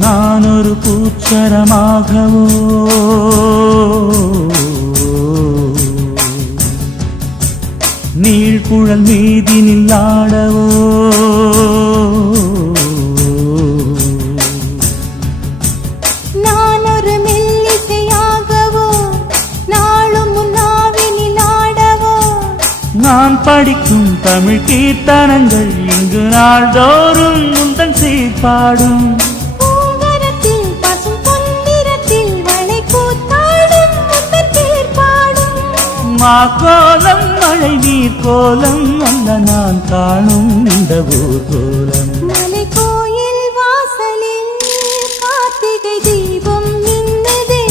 நான் ஒரு பூச்சரமாகவோ நீழ்குழல் மீதினில் ஆடவோ நான் ஒரு மெல்லிசையாகவோ நாளும் முன்னாவினில் ஆடவோ நான் படிக்கும் தமிழ் கீர்த்தனங்கள் இங்கு நாள்தோறும் முந்தன் சீர்பாடும் கோலம் மழை நீர் கோலம் அல்ல நான் காணும் இந்த ஊர் கோலம். மலை கோயில் வாசலில் கார்த்திகை தீபம் மின்னுதே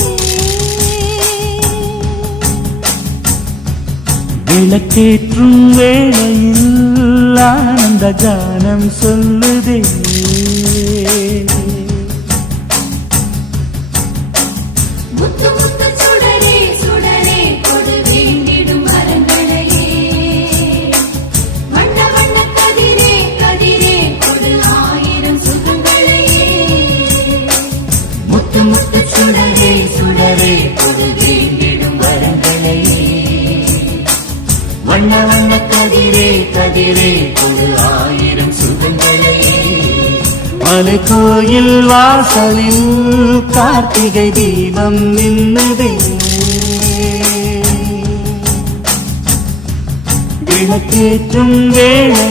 விளக்கேற்றும் வேளையில் ஆனந்த கானம் சொல்லுதே சுடரே சுடரே கொடு வேண்டிடும் வரங்களையே வண்ண வண்ண கதிரே கதிரே கொடு ஆயிரம் சுகங்களையே மலை கோயில் வாசலில் கார்த்திகை தீபம் நின்னுதே விளக்கேற்றும் வேளை